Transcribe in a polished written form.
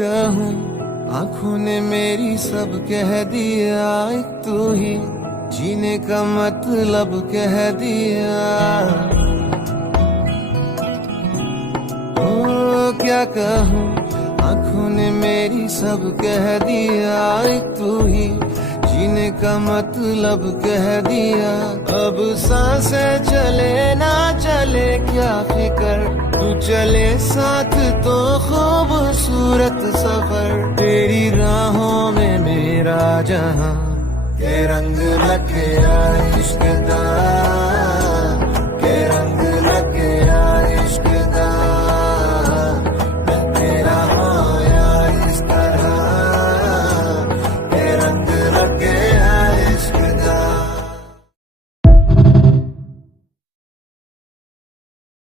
कहूँ, आंखों ने मेरी सब कह दिया, एक तू ही जीने का मतलब कह दिया। ओ क्या कहूँ, आंखों ने मेरी सब कह दिया, एक तू ही जीने का मतलब कह दिया। अब सांसें चले ना चले क्या फिकर, तू चले साथ तो खूबसूरत सफर। तेरी राहों में मेरा जहां के रंग लगे इश्क दा